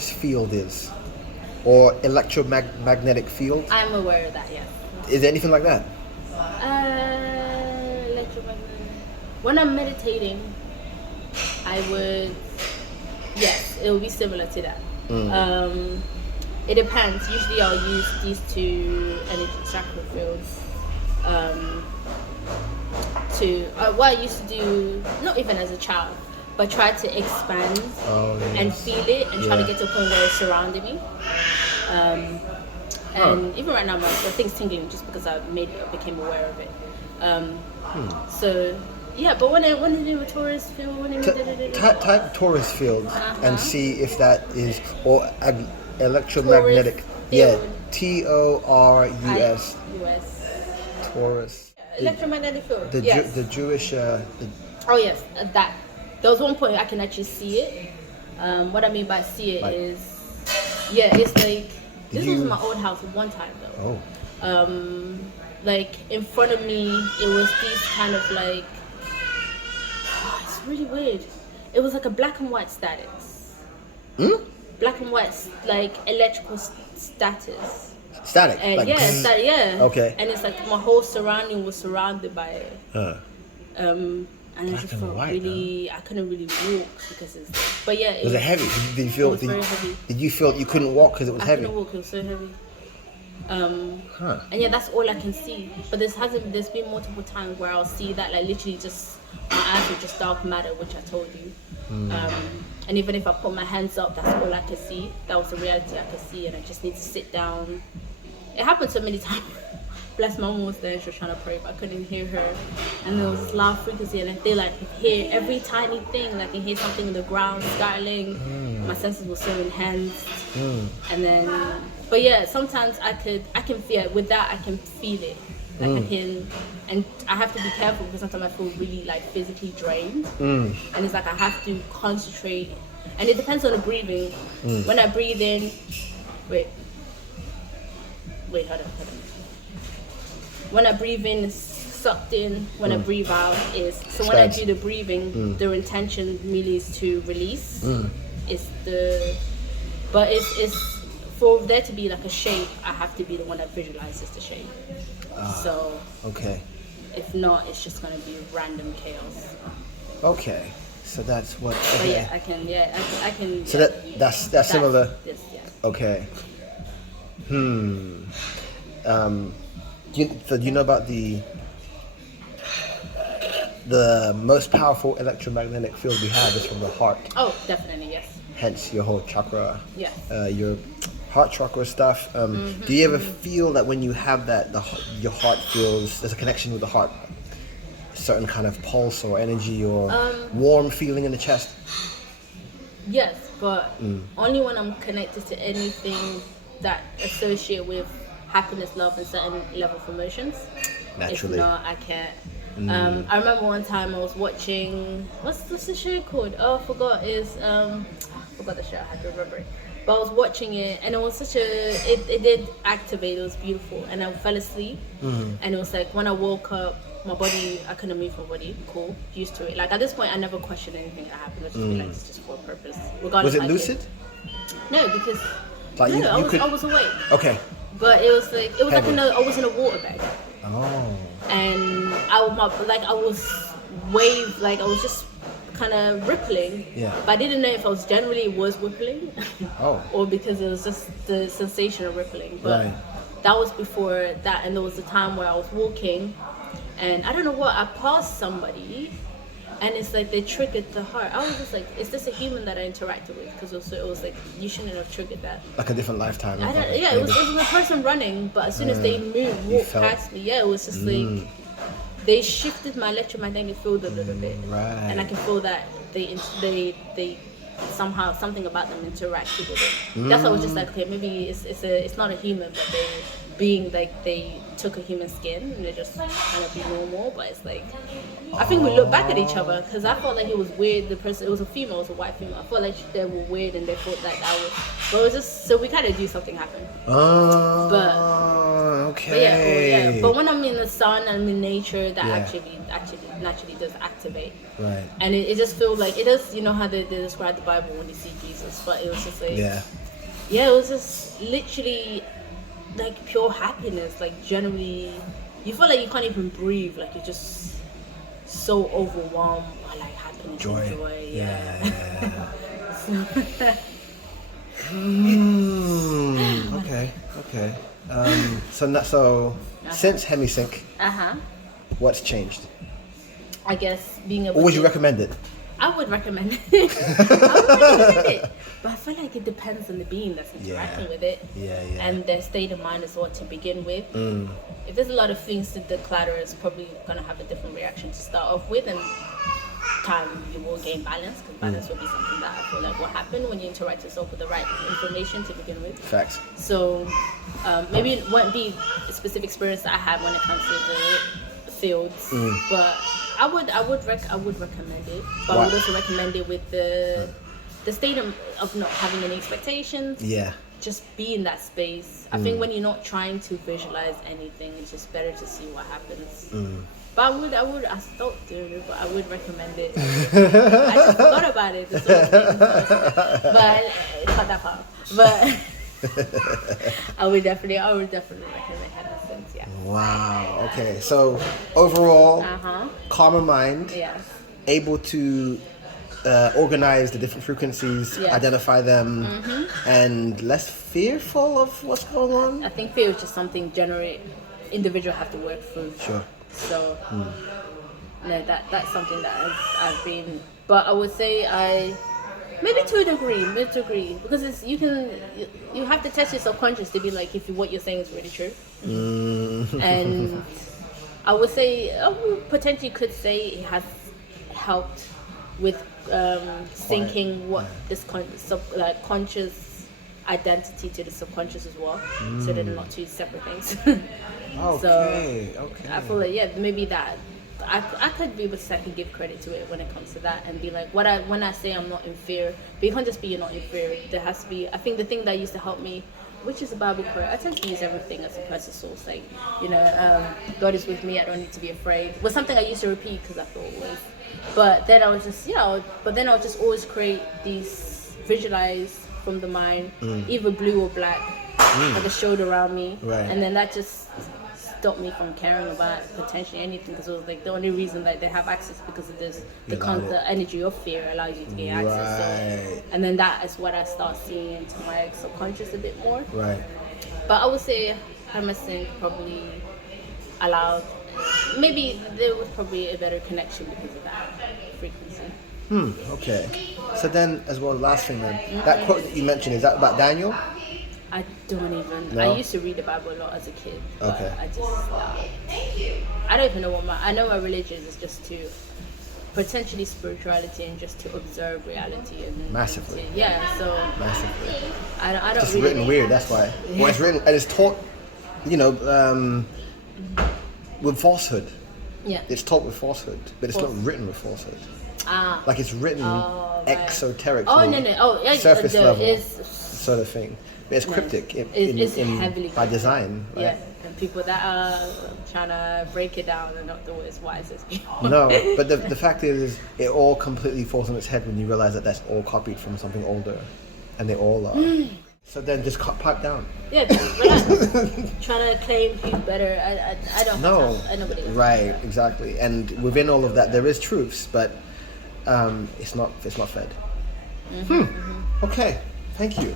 torus field is, or electromagnetic field? I'm aware of that, yes. Is there anything like that? Electromagnetic. When I'm meditating, I would, yes, it will be similar to that. It depends. Usually I'll use these two energy chakra fields what I used to do, not even as a child, but try to expand and feel it and try to get to a point where it's surrounding me. And even right now, the thing's tingling just because I became aware of it. So, yeah, but when I do a torus field, type torus field and see if that is, or electromagnetic. Yeah, TORUS. Torus. Electromagnetic field. The Jewish. Oh yes, that. There was one point I can actually see it. What I mean by see it is, it's like this was my old house one time though. Like in front of me, it was these kind of like. It's really weird. It was like a black and white status. Black and white like electrical status. Static. Like static. Yeah. Okay. And it's like my whole surrounding was surrounded by it. And I just felt really, I couldn't really walk because it's. But yeah. Was it heavy? Did you feel? It was very heavy. Did you feel you couldn't walk because it was heavy? I couldn't walk. It was so heavy. And yeah, that's all I can see. But there's been multiple times where I'll see that like literally just my eyes are just dark matter, which I told you. And even if I put my hands up, that's all I could see. That was the reality I could see, and I just need to sit down. It happened so many times. Bless, my mom was there, she was trying to pray, but I couldn't hear her. And there was this loud frequency, and I feel like I could hear every tiny thing. Like I can hear something in the ground startling. My senses were so enhanced. And then, but yeah, sometimes I can feel it. With that, I can feel it. Like I can, and I have to be careful because sometimes I feel really like physically drained. And it's like I have to concentrate. And it depends on the breathing. When I breathe in, wait, hold on. When I breathe in, it's sucked in. When I breathe out, is so. When I do the breathing, the intention really is to release. But it's for there to be like a shape. I have to be the one that visualizes the shape. So okay. If not, it's just gonna be random chaos. Okay, so that's what. Okay. But yeah, I can. So that's similar. This, yeah. Okay. Do you know about the most powerful electromagnetic field we have is from the heart? Oh, definitely, yes. Hence your whole chakra. Yes. Your heart chakra stuff. Do you ever feel that when you have that, your heart feels there's a connection with the heart, a certain kind of pulse or energy or warm feeling in the chest? Yes, but only when I'm connected to anything that associate with happiness, love, and certain level of emotions. Naturally. If not, I can't. I remember one time I was watching, what's the show called? Oh, I forgot. I forgot the show. I had to remember it. But I was watching it, and it was it did activate. It was beautiful, and I fell asleep. And it was like when I woke up, my body, I couldn't move my body. Cool, used to it. Like at this point, I never questioned anything that happened. I just feel like it's just for a purpose. Regardless. Was it lucid? No, because like I was awake. Okay. But it was like I was in a water bag. Oh. And I was just kind of rippling. Yeah. But I didn't know if I was rippling. Or because it was just the sensation of rippling. But that was before that, and there was a time where I was walking, and I don't know what, I passed somebody, and it's like they triggered the heart. I was just like, is this a human that I interacted with? Because it was like, you shouldn't have triggered that. Like a different lifetime. It was a person running, but as soon as they walked past me, it was just like, they shifted my electromagnetic field a little bit. Right. And I can feel that they somehow, something about them interacted with it. That's why I was just like, okay, maybe it's not a human, but being like they took a human skin and they just kind of be normal, but it's like I think we look back at each other because I felt like it was weird. The person, it was a female, it was a white female. I felt like they were weird and they thought that was, but it was just so we kind of do something happen. Okay. But when I'm in the sun, I'm in nature, that actually naturally does activate. Right. And it just feels like it does. You know how they describe the Bible when you see Jesus, but it was just like it was just literally like pure happiness. Like generally, you feel like you can't even breathe. Like you're just so overwhelmed by like happiness and joy. Okay. So since Hemisync, what's changed? I guess being able. Or would you recommend it? I would recommend it. But I feel like it depends on the being that's interacting with it. And their state of mind as well to begin with. If there's a lot of things to declutter, it's probably gonna have a different reaction to start off with, and time you will gain balance, because balance will be something that I feel like will happen when you interact yourself with the right information to begin with. Facts. So maybe it won't be a specific experience that I have when it comes to the fields, but I would recommend it. But I would also recommend it with the state of not having any expectations. Just be in that space. I think when you're not trying to visualize anything, it's just better to see what happens. But I stopped doing it, but I would recommend it. I just forgot about it. But cut that part. But I would definitely recommend Hemisync. Yeah. Wow. Okay. So overall, calmer mind. Yes. Able to organize the different frequencies, identify them, and less fearful of what's going on. I think fear is just something generally individual have to work through. Sure. So that's something that I've been, but I would say maybe to a degree, because it's you have to test your subconscious to be like if what you're saying is really true. And I would say potentially could say it has helped with syncing what this conscious identity to the subconscious as well, so they're not two separate things. Okay. I feel like maybe that I could be able to second give credit to it when it comes to that and be like when I say I'm not in fear, but you can't just be you're not in fear. There has to be. I think the thing that used to help me, which is a Bible quote. I tend to use everything as a person source. Like God is with me. I don't need to be afraid. Was something I used to repeat because I thought it was. But then I was just But then I would just always create these visualize from the mind, either blue or black, at the shoulder around me, and then that just stopped me from caring about potentially anything, because it was like the only reason that they have access because of this the energy of fear allows you to get access. So, and then that is what I start seeing into my subconscious a bit more. But I would say Hemisync probably allowed. Maybe there was probably a better connection because of that frequency. Okay. So then, as well, last thing then, that quote that you mentioned, is that about Daniel? I don't even. No? I used to read the Bible a lot as a kid. But I just. I don't even know I know my religion is just to potentially spirituality and just to observe reality and massively. So massively. I don't. It's really written weird. That's why. Well, it's written and it's taught. With falsehood. It's taught with falsehood, but it's not written with falsehood. Like it's written exoterically. Surface level. Sort of thing. But it's cryptic it's heavily by design. Right? And people that are trying to break it down are not the wisest people. No, but the fact is, it all completely falls on its head when you realize that that's all copied from something older, and they all are. So then just pipe down. Trying to claim he's better. I don't know. Nobody does. Right, exactly. And within all of that, there is truths, but it's not fed. Okay, thank you.